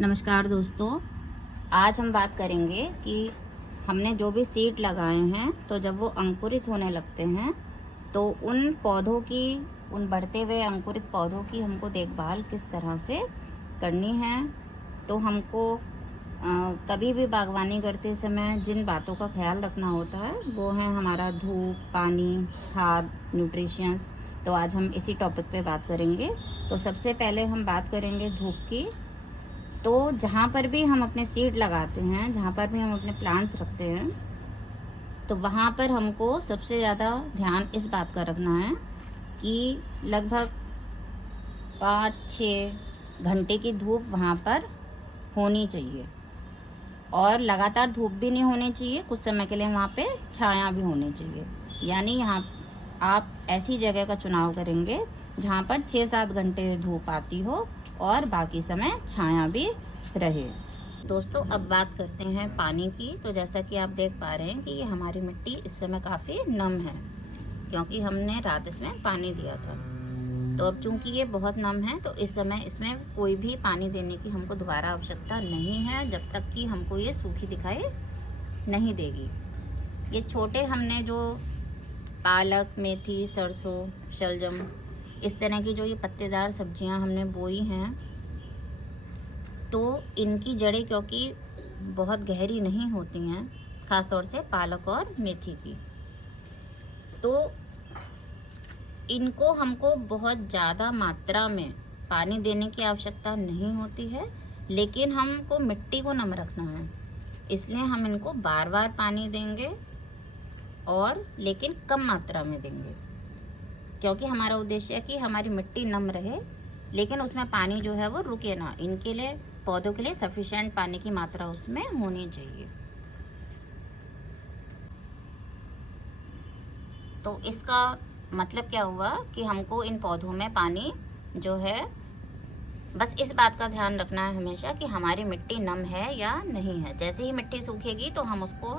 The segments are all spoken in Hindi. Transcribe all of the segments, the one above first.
नमस्कार दोस्तों, आज हम बात करेंगे कि हमने जो भी सीड लगाए हैं तो जब वो अंकुरित होने लगते हैं तो उन पौधों की, उन बढ़ते हुए अंकुरित पौधों की हमको देखभाल किस तरह से करनी है। तो हमको कभी भी बागवानी करते समय जिन बातों का ख्याल रखना होता है वो है हमारा धूप, पानी, खाद, न्यूट्रिशंस। तो आज हम इसी टॉपिक पे बात करेंगे। तो सबसे पहले हम बात करेंगे धूप की। तो जहाँ पर भी हम अपने सीड लगाते हैं, जहाँ पर भी हम अपने प्लांट्स रखते हैं, तो वहाँ पर हमको सबसे ज़्यादा ध्यान इस बात का रखना है कि लगभग 5-6 घंटे की धूप वहाँ पर होनी चाहिए और लगातार धूप भी नहीं होनी चाहिए। कुछ समय के लिए वहाँ पे छाया भी होनी चाहिए। यानी यहाँ आप ऐसी जगह का चुनाव करेंगे जहाँ पर 6-7 घंटे धूप आती हो और बाकी समय छाया भी रहे। दोस्तों, अब बात करते हैं पानी की। तो जैसा कि आप देख पा रहे हैं कि ये हमारी मिट्टी इस समय काफ़ी नम है क्योंकि हमने रात इसमें पानी दिया था। तो अब चूंकि ये बहुत नम है तो इस समय इसमें कोई भी पानी देने की हमको दोबारा आवश्यकता नहीं है जब तक कि हमको ये सूखी दिखाई नहीं देगी। ये छोटे हमने जो पालक, मेथी, सरसों, शलजम, इस तरह की जो ये पत्तेदार सब्जियां हमने बोई हैं, तो इनकी जड़ें क्योंकि बहुत गहरी नहीं होती हैं, ख़ास तौर से पालक और मेथी की, तो इनको हमको बहुत ज़्यादा मात्रा में पानी देने की आवश्यकता नहीं होती है। लेकिन हमको मिट्टी को नम रखना है, इसलिए हम इनको बार बार पानी देंगे और लेकिन कम मात्रा में देंगे क्योंकि हमारा उद्देश्य है कि हमारी मिट्टी नम रहे लेकिन उसमें पानी जो है वो रुके ना। इनके लिए, पौधों के लिए सफिशिएंट पानी की मात्रा उसमें होनी चाहिए। तो इसका मतलब क्या हुआ कि हमको इन पौधों में पानी जो है, बस इस बात का ध्यान रखना है हमेशा कि हमारी मिट्टी नम है या नहीं है। जैसे ही मिट्टी सूखेगी तो हम उसको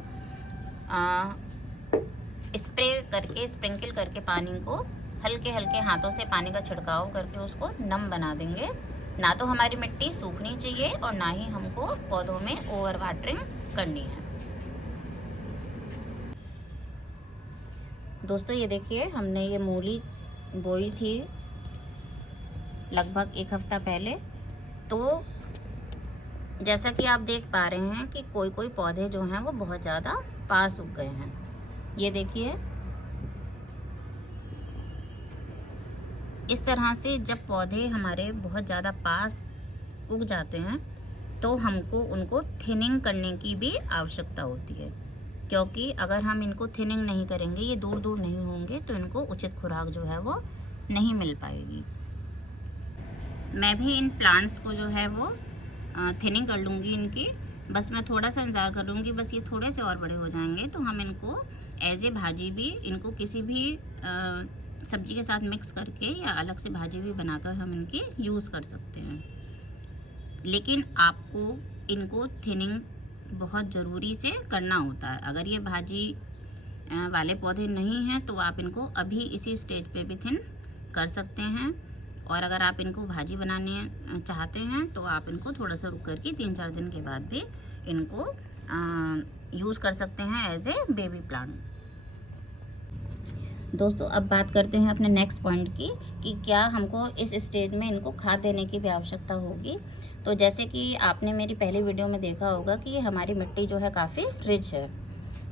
स्प्रे करके, स्प्रिंकल करके पानी को हल्के हल्के हाथों से पानी का छिड़काव करके उसको नम बना देंगे। ना तो हमारी मिट्टी सूखनी चाहिए और ना ही हमको पौधों में ओवर वाटरिंग करनी है। दोस्तों, ये देखिए, हमने ये मूली बोई थी लगभग 1 हफ्ता पहले। तो जैसा कि आप देख पा रहे हैं कि कोई कोई पौधे जो हैं वो बहुत ज़्यादा पास उग गए हैं। ये देखिए, इस तरह से जब पौधे हमारे बहुत ज़्यादा पास उग जाते हैं तो हमको उनको थिनिंग करने की भी आवश्यकता होती है क्योंकि अगर हम इनको थिनिंग नहीं करेंगे, ये दूर दूर नहीं होंगे, तो इनको उचित खुराक जो है वो नहीं मिल पाएगी। मैं भी इन प्लांट्स को जो है वो थिनिंग कर लूँगी इनकी। बस मैं थोड़ा सा इंतज़ार कर लूँगी, बस ये थोड़े से और बड़े हो जाएंगे तो हम इनको एज ए भाजी भी, इनको किसी भी सब्जी के साथ मिक्स करके या अलग से भाजी भी बनाकर हम इनकी यूज़ कर सकते हैं। लेकिन आपको इनको थिनिंग बहुत ज़रूरी से करना होता है। अगर ये भाजी वाले पौधे नहीं हैं तो आप इनको अभी इसी स्टेज पे भी थिन कर सकते हैं, और अगर आप इनको भाजी बनाने चाहते हैं तो आप इनको थोड़ा सा रुक करके 3-4 दिन के बाद भी इनको यूज़ कर सकते हैं एज ए बेबी प्लांट। दोस्तों, अब बात करते हैं अपने नेक्स्ट पॉइंट की कि क्या हमको इस स्टेज में इनको खाद देने की भी आवश्यकता होगी। तो जैसे कि आपने मेरी पहली वीडियो में देखा होगा कि ये हमारी मिट्टी जो है काफ़ी रिच है,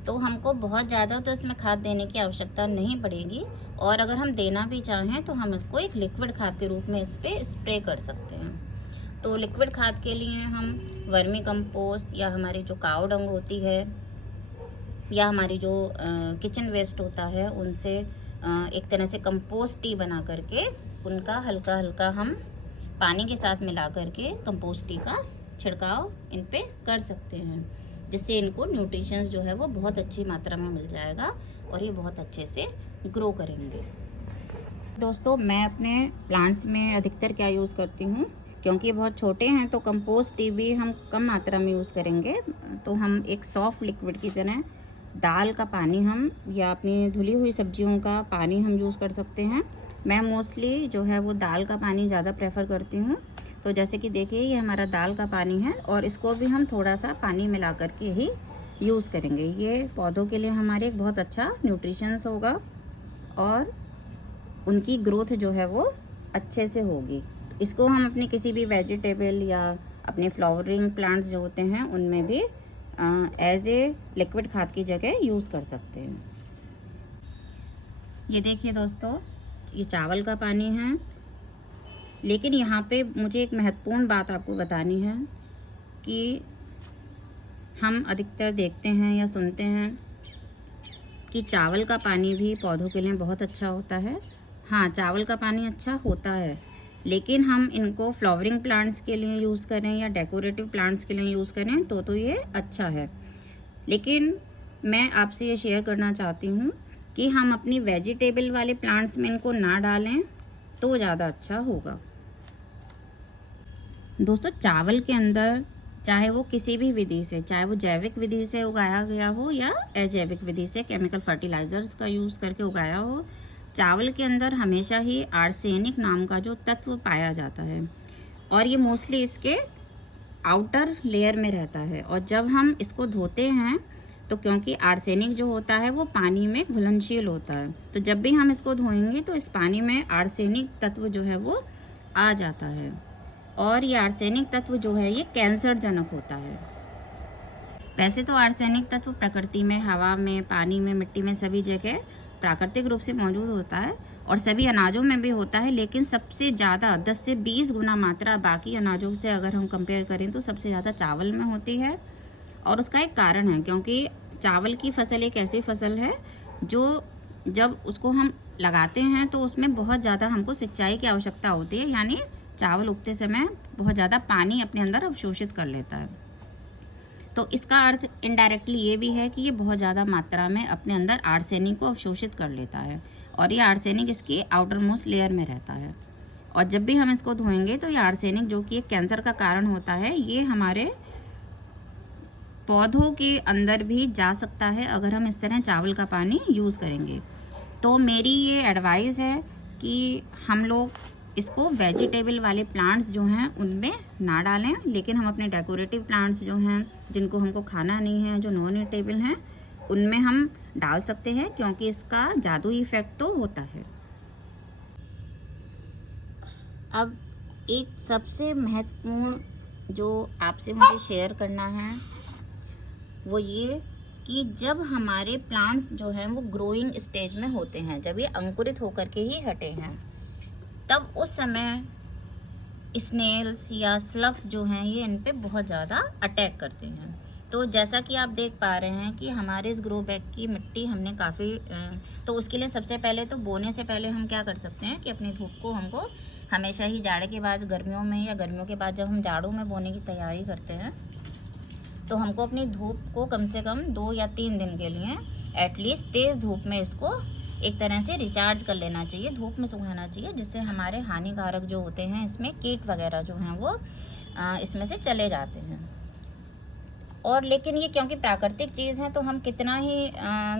तो हमको बहुत ज़्यादा तो इसमें खाद देने की आवश्यकता नहीं पड़ेगी। और अगर हम देना भी चाहें तो हम इसको एक लिक्विड खाद के रूप में इस पर स्प्रे कर सकते हैं। तो लिक्विड खाद के लिए हम वर्मी कंपोस्ट या हमारी जो काऊ डंग होती है या हमारी जो किचन वेस्ट होता है, उनसे एक तरह से कंपोस्ट टी बना करके उनका हल्का हल्का हम पानी के साथ मिला करके कंपोस्ट टी का छिड़काव इन पे कर सकते हैं, जिससे इनको न्यूट्रिशंस जो है वो बहुत अच्छी मात्रा में मिल जाएगा और ये बहुत अच्छे से ग्रो करेंगे। दोस्तों, मैं अपने प्लांट्स में अधिकतर क्या यूज़ करती हूँ, क्योंकि ये बहुत छोटे हैं तो कंपोस्ट टी भी हम कम मात्रा में यूज़ करेंगे। तो हम एक सॉफ्ट लिक्विड की तरह दाल का पानी हम, या अपनी धुली हुई सब्जियों का पानी हम यूज़ कर सकते हैं। मैं मोस्टली जो है वो दाल का पानी ज़्यादा प्रेफर करती हूँ। तो तो जैसे कि देखिए ये हमारा दाल का पानी है और इसको भी हम थोड़ा सा पानी मिला करके ही यूज़ करेंगे। ये पौधों के लिए हमारे एक बहुत अच्छा न्यूट्रिशंस होगा और उनकी ग्रोथ जो है वो अच्छे से होगी। इसको हम अपने किसी भी वेजिटेबल या अपने फ्लावरिंग प्लांट्स जो होते हैं उनमें भी एज ए लिक्विड खाद की जगह यूज़ कर सकते हैं। ये देखिए दोस्तों, ये चावल का पानी है, लेकिन यहाँ पे मुझे एक महत्वपूर्ण बात आपको बतानी है कि हम अधिकतर देखते हैं या सुनते हैं कि चावल का पानी भी पौधों के लिए बहुत अच्छा होता है। हाँ, चावल का पानी अच्छा होता है, लेकिन हम इनको फ्लावरिंग प्लांट्स के लिए यूज़ करें या डेकोरेटिव प्लांट्स के लिए यूज़ करें तो ये अच्छा है। लेकिन मैं आपसे ये शेयर करना चाहती हूँ कि हम अपनी वेजिटेबल वाले प्लांट्स में इनको ना डालें तो ज़्यादा अच्छा होगा। दोस्तों, चावल के अंदर चाहे वो किसी भी विधि से, चाहे वो जैविक विधि से उगाया गया हो या अजैविक विधि से केमिकल फर्टिलाइजर्स का यूज़ करके उगाया हो, चावल के अंदर हमेशा ही आर्सेनिक नाम का जो तत्व पाया जाता है और ये मोस्टली इसके आउटर लेयर में रहता है। और जब हम इसको धोते हैं तो क्योंकि आर्सेनिक जो होता है वो पानी में घुलनशील होता है, तो जब भी हम इसको धोएंगे तो इस पानी में आर्सेनिक तत्व जो है वो आ जाता है और ये आर्सेनिक तत्व जो है ये कैंसरजनक होता है। वैसे तो आर्सेनिक तत्व प्रकृति में, हवा में, पानी में, मिट्टी में सभी जगह प्राकृतिक रूप से मौजूद होता है और सभी अनाजों में भी होता है, लेकिन सबसे ज़्यादा 10 से 20 गुना मात्रा बाकी अनाजों से अगर हम कंपेयर करें तो सबसे ज़्यादा चावल में होती है। और उसका एक कारण है, क्योंकि चावल की फसल एक ऐसी फसल है जो जब उसको हम लगाते हैं तो उसमें बहुत ज़्यादा हमको सिंचाई की आवश्यकता होती है, यानी चावल उगते समय बहुत ज़्यादा पानी अपने अंदर अवशोषित कर लेता है। तो इसका अर्थ इनडायरेक्टली ये भी है कि ये बहुत ज़्यादा मात्रा में अपने अंदर आर्सेनिक को अवशोषित कर लेता है और ये आर्सेनिक इसकी आउटर मोस्ट लेयर में रहता है। और जब भी हम इसको धोएंगे तो ये आर्सेनिक, जो कि एक कैंसर का कारण होता है, ये हमारे पौधों के अंदर भी जा सकता है अगर हम इस तरह चावल का पानी यूज़ करेंगे। तो मेरी ये एडवाइस है कि हम लोग इसको वेजिटेबल वाले प्लांट्स जो हैं उनमें ना डालें, लेकिन हम अपने डेकोरेटिव प्लांट्स जो हैं जिनको हमको खाना नहीं है, जो नॉन ईटेबल हैं, उनमें हम डाल सकते हैं, क्योंकि इसका जादुई इफेक्ट तो होता है। अब एक सबसे महत्वपूर्ण जो आपसे मुझे शेयर करना है वो ये कि जब हमारे प्लांट्स जो हैं वो ग्रोइंग स्टेज में होते हैं, जब ये अंकुरित होकर के ही हटे हैं, तब उस समय स्नेल्स या स्लग्स जो हैं ये इन पे बहुत ज़्यादा अटैक करते हैं। तो जैसा कि आप देख पा रहे हैं कि हमारे इस ग्रो बैग की मिट्टी हमने काफ़ी तो उसके लिए सबसे पहले तो बोने से पहले हम क्या कर सकते हैं कि अपनी धूप को हमको हमेशा ही जाड़े के बाद गर्मियों में या गर्मियों के बाद जब हम जाड़ों में बोने की तैयारी करते हैं तो हमको अपनी धूप को कम से कम 2 या 3 दिन के लिए एटलीस्ट तेज़ धूप में इसको एक तरह से रिचार्ज कर लेना चाहिए, धूप में सुखाना चाहिए, जिससे हमारे हानिकारक जो होते हैं इसमें कीट वगैरह जो हैं वो इसमें से चले जाते हैं। और लेकिन ये क्योंकि प्राकृतिक चीज़ है तो हम कितना ही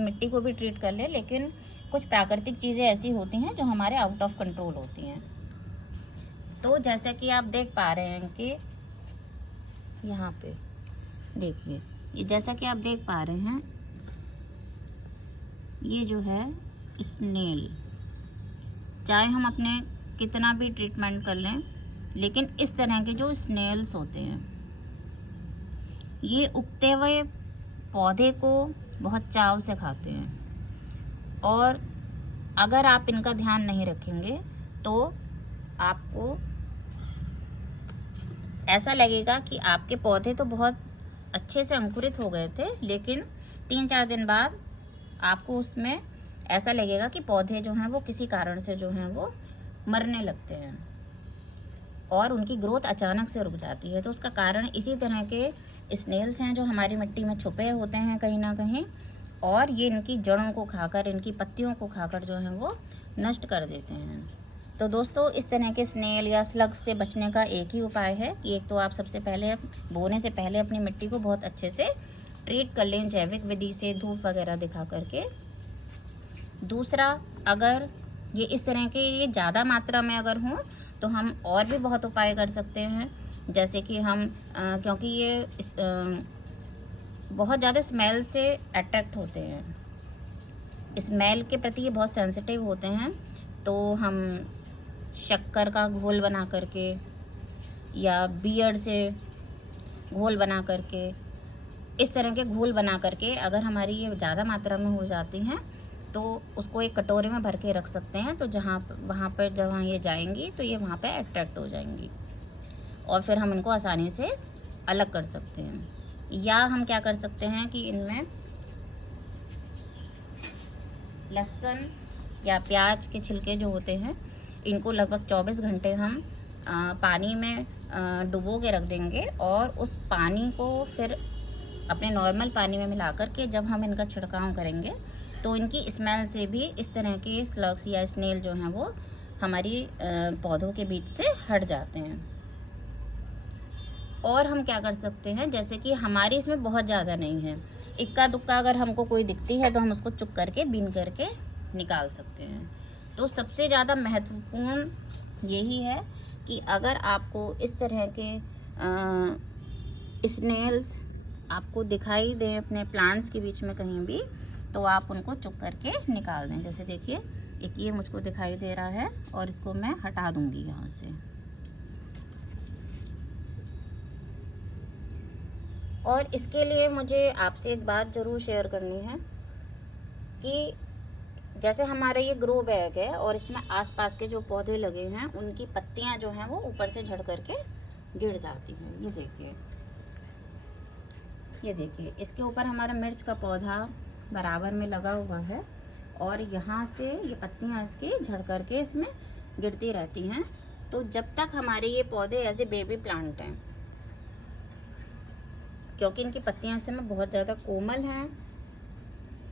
मिट्टी को भी ट्रीट कर ले, लेकिन कुछ प्राकृतिक चीज़ें ऐसी होती हैं जो हमारे आउट ऑफ कंट्रोल होती हैं। तो जैसा कि आप देख पा रहे हैं कि यहाँ पे देखिए, ये जैसा कि आप देख पा रहे हैं ये जो है स्नेल, चाहे हम अपने कितना भी ट्रीटमेंट कर लें, लेकिन इस तरह के जो स्नेल्स होते हैं ये उगते हुए पौधे को बहुत चाव से खाते हैं और अगर आप इनका ध्यान नहीं रखेंगे तो आपको ऐसा लगेगा कि आपके पौधे तो बहुत अच्छे से अंकुरित हो गए थे, लेकिन 3-4 दिन बाद आपको उसमें ऐसा लगेगा कि पौधे जो हैं वो किसी कारण से जो हैं वो मरने लगते हैं और उनकी ग्रोथ अचानक से रुक जाती है। तो उसका कारण इसी तरह के स्नेल्स हैं जो हमारी मिट्टी में छुपे होते हैं कहीं ना कहीं, और ये इनकी जड़ों को खाकर, इनकी पत्तियों को खाकर जो है वो नष्ट कर देते हैं। तो दोस्तों, इस तरह के स्नेल या स्लग्स से बचने का एक ही उपाय है कि एक तो आप सबसे पहले बोने से पहले अपनी मिट्टी को बहुत अच्छे से ट्रीट कर लें जैविक विधि से, धूप वगैरह दिखा करके। दूसरा, अगर ये इस तरह के ये ज़्यादा मात्रा में अगर हों तो हम और भी बहुत उपाय कर सकते हैं। जैसे कि हम क्योंकि ये बहुत ज़्यादा स्मेल से अट्रैक्ट होते हैं, स्मेल के प्रति ये बहुत सेंसिटिव होते हैं, तो हम शक्कर का घोल बना करके या बियर्ड से घोल बना करके, इस तरह के घोल बना करके अगर हमारी ये ज़्यादा मात्रा में हो जाती हैं तो उसको एक कटोरे में भर के रख सकते हैं। तो वहाँ पर जहाँ ये जाएंगी तो ये वहाँ पे अट्रैक्ट हो जाएंगी और फिर हम इनको आसानी से अलग कर सकते हैं। या हम क्या कर सकते हैं कि इनमें लहसुन या प्याज के छिलके जो होते हैं, इनको लगभग 24 घंटे हम पानी में डुबो के रख देंगे और उस पानी को फिर अपने नॉर्मल पानी में मिलाकर के जब हम इनका छिड़काव करेंगे तो इनकी स्मेल से भी इस तरह के स्लग्स या स्नेल जो हैं वो हमारी पौधों के बीच से हट जाते हैं। और हम क्या कर सकते हैं, जैसे कि हमारी इसमें बहुत ज़्यादा नहीं है, इक्का दुक्का अगर हमको कोई दिखती है तो हम उसको चुप करके बीन करके निकाल सकते हैं। तो सबसे ज़्यादा महत्वपूर्ण यही है कि अगर आपको इस तरह के स्नेल्स आपको दिखाई दें अपने प्लांट्स के बीच में कहीं भी, तो आप उनको चुप करके निकाल दें। जैसे देखिए एक ये मुझको दिखाई दे रहा है और इसको मैं हटा दूंगी यहाँ से। और इसके लिए मुझे आपसे एक बात ज़रूर शेयर करनी है कि जैसे हमारा ये ग्रो बैग है और इसमें आसपास के जो पौधे लगे हैं उनकी पत्तियां जो हैं वो ऊपर से झड़ करके गिर जाती हैं। ये देखिए इसके ऊपर हमारा मिर्च का पौधा बराबर में लगा हुआ है और यहाँ से ये पत्तियां इसकी झड़ करके इसमें गिरती रहती हैं। तो जब तक हमारे ये पौधे एज ए बेबी प्लांट हैं, क्योंकि इनकी पत्तियां इस समय बहुत ज़्यादा कोमल हैं,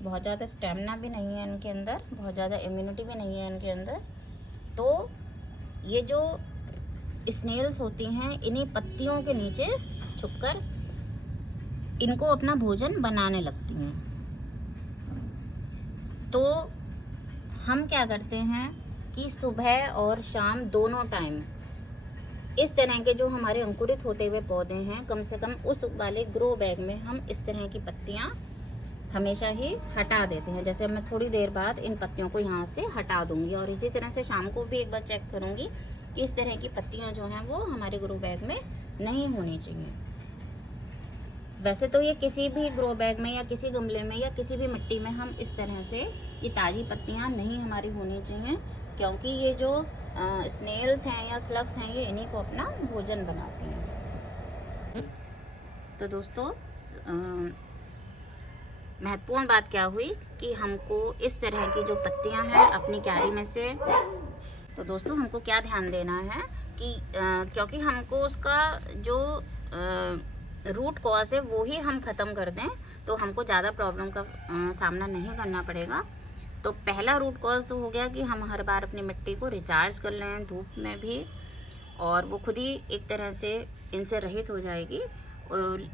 बहुत ज़्यादा स्टेमिना भी नहीं है इनके अंदर, बहुत ज़्यादा इम्यूनिटी भी नहीं है इनके अंदर, तो ये जो स्नेल्स होती हैं इन्हीं पत्तियों के नीचे छुपकर इनको अपना भोजन बनाने लगती हैं। तो हम क्या करते हैं कि सुबह और शाम दोनों टाइम इस तरह के जो हमारे अंकुरित होते हुए पौधे हैं, कम से कम उस वाले ग्रो बैग में हम इस तरह की पत्तियां हमेशा ही हटा देते हैं। जैसे मैं थोड़ी देर बाद इन पत्तियों को यहाँ से हटा दूंगी और इसी तरह से शाम को भी एक बार चेक करूंगी कि इस तरह की पत्तियां जो हैं वो हमारे ग्रो बैग में नहीं होनी चाहिए। वैसे तो ये किसी भी ग्रो बैग में या किसी गमले में या किसी भी मिट्टी में हम इस तरह से ये ताज़ी पत्तियां नहीं हमारी होनी चाहिए, क्योंकि ये जो स्नेल्स हैं या स्लग्स हैं ये इन्हीं को अपना भोजन बनाती हैं। तो दोस्तों महत्वपूर्ण बात क्या हुई कि हमको इस तरह की जो पत्तियां हैं अपनी क्यारी में से, तो दोस्तों हमको क्या ध्यान देना है कि क्योंकि हमको उसका जो रूट कॉज है वो ही हम ख़त्म कर दें तो हमको ज़्यादा प्रॉब्लम का सामना नहीं करना पड़ेगा। तो पहला रूट कॉज हो गया कि हम हर बार अपनी मिट्टी को रिचार्ज कर लें धूप में भी, और वो खुद ही एक तरह से इनसे रहित हो जाएगी।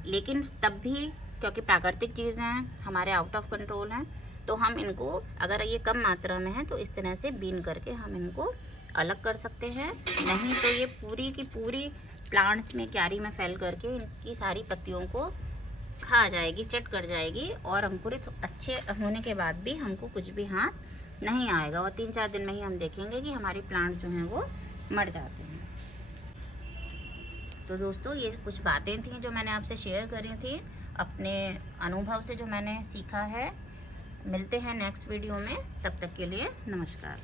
लेकिन तब भी क्योंकि प्राकृतिक चीज़ें हैं, हमारे आउट ऑफ कंट्रोल हैं, तो हम इनको अगर ये कम मात्रा में है तो इस तरह से बीन करके हम इनको अलग कर सकते हैं। नहीं तो ये पूरी की पूरी प्लांट्स में क्यारी में फैल करके इनकी सारी पत्तियों को खा जाएगी, चट कर जाएगी, और अंकुरित अच्छे होने के बाद भी हमको कुछ भी हाथ नहीं आएगा और 3-4 दिन में ही हम देखेंगे कि हमारे प्लांट जो हैं वो मर जाते हैं। तो दोस्तों ये कुछ बातें थी जो मैंने आपसे शेयर करी थी अपने अनुभव से, जो मैंने सीखा है। मिलते हैं नेक्स्ट वीडियो में, तब तक के लिए नमस्कार।